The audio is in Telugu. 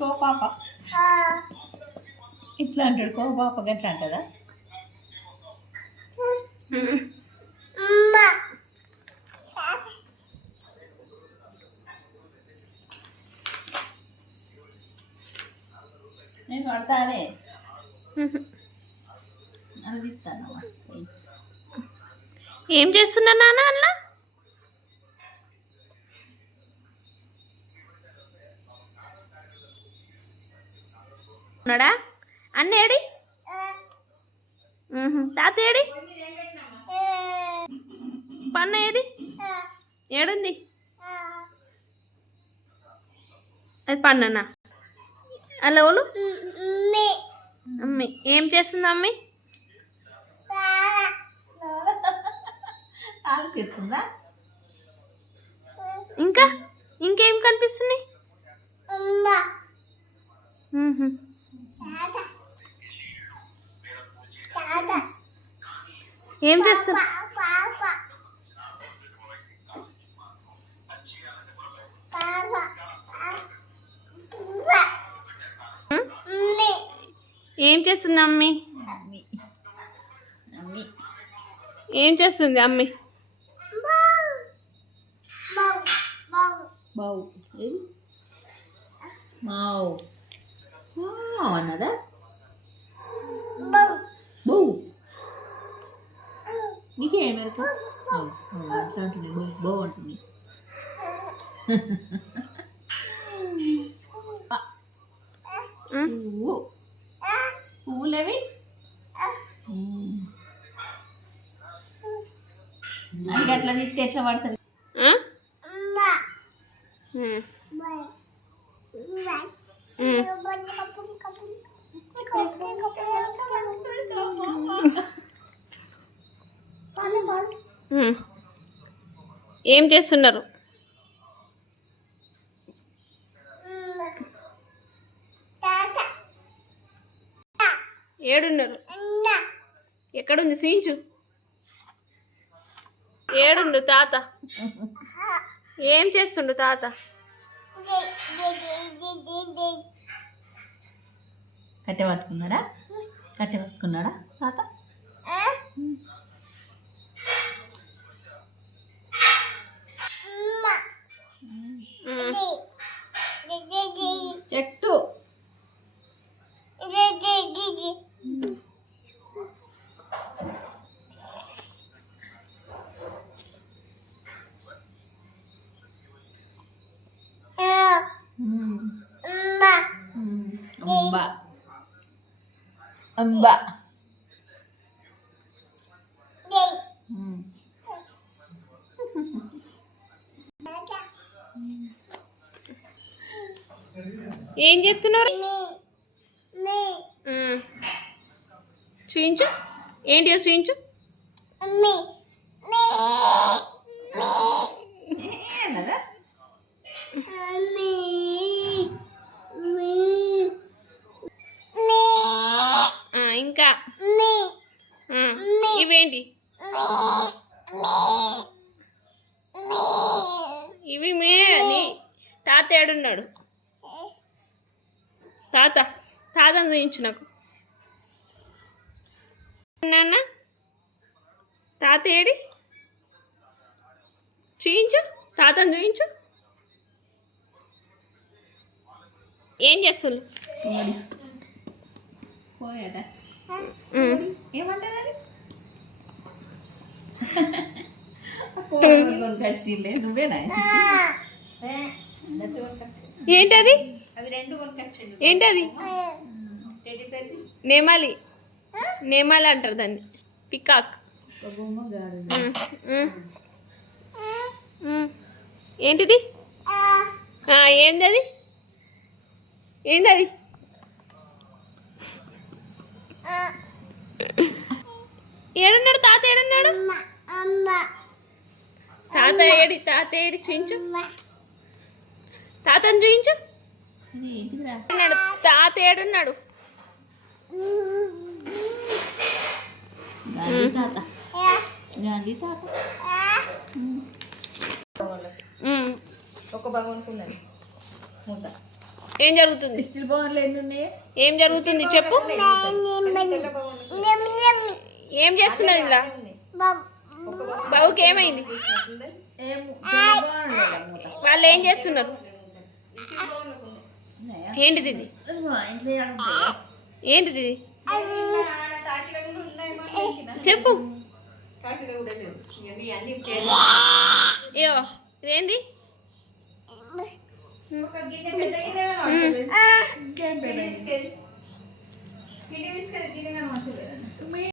కో పాప ఇట్లా అంటాడు. కో పాప గట్లా అంటదా? నేను పడతానే అది ఇస్తాను. ఏం చేస్తున్నా నాన్న అలా? ఉన్నాడా అన్న? ఏడి తాత? ఏడి పన్న? ఏది ఏడుంది? అది పన్ననా? అలా ఓలు అమ్మి ఏం చేస్తుంది? అమ్మి చెప్తుందా? ఇంకా ఇంకేం కనిపిస్తున్నాయి? ఏం చేస్తున్నా? ఏం చేస్తుంది అమ్మి? ఏం చేస్తుంది అమ్మి? బావు మావు అన్నదా? బౌ నీకేమేరకు అట్లా ఉంటుంది. బౌ అంటుంది. పువ్వులేవి అది అట్లా తిట్టి ఎట్లా పడుతుంది? ఏం చేస్తున్నారు? ఏడున్నారు? ఎక్కడుంది? చూయించు. ఏడుండు తాత? ఏం చేస్తుండు తాత? కట్టె పట్టుకున్నాడా? కట్టె పట్టుకున్నాడా తాత? చెట్టు అంబ అంబ ఏం చేస్తున్నారు? చూయించు. ఏంటి చూయించు. ఇంకా ఇవేంటి? ఇవి తాత ఏడున్నాడు? తాతను చూయించు నాకు. నాన్న తాత ఏడి? చూయించు. తాతను చూయించు. ఏం చేస్తుంది? పోయాట ఏమంటారు? కొనుకొచ్చిలే. నువ్వేనా? ఏంటది? అది రెండు కొనుకొచ్చిండు. ఏంటది? నేమాలి. నేమాలి అంటారు దాన్ని. పికాక్. ఏంటిది? ఏందది? ఏందది? ఏడున్నాడు తాత? ఏడున్నాడు తాత? తాత ఏడి? చూయించు. తాతను చూయించు. తాత ఏడున్నాడు? గాంధీ తాత ఒక బాగుంటున్నది మూత. ఏం జరుగుతుంది? స్టీల్ బౌన్లు ఎన్ని ఉన్నాయి? ఏం జరుగుతుంది చెప్పు. ఏం చేస్తున్నారు ఇలా? బాబుకి ఏమైంది? వాళ్ళు ఏం చేస్తున్నారు? ఏంటిది ఇది? ఏంటిది ఇది? చెప్పు. అయ్యో ఇదేంది?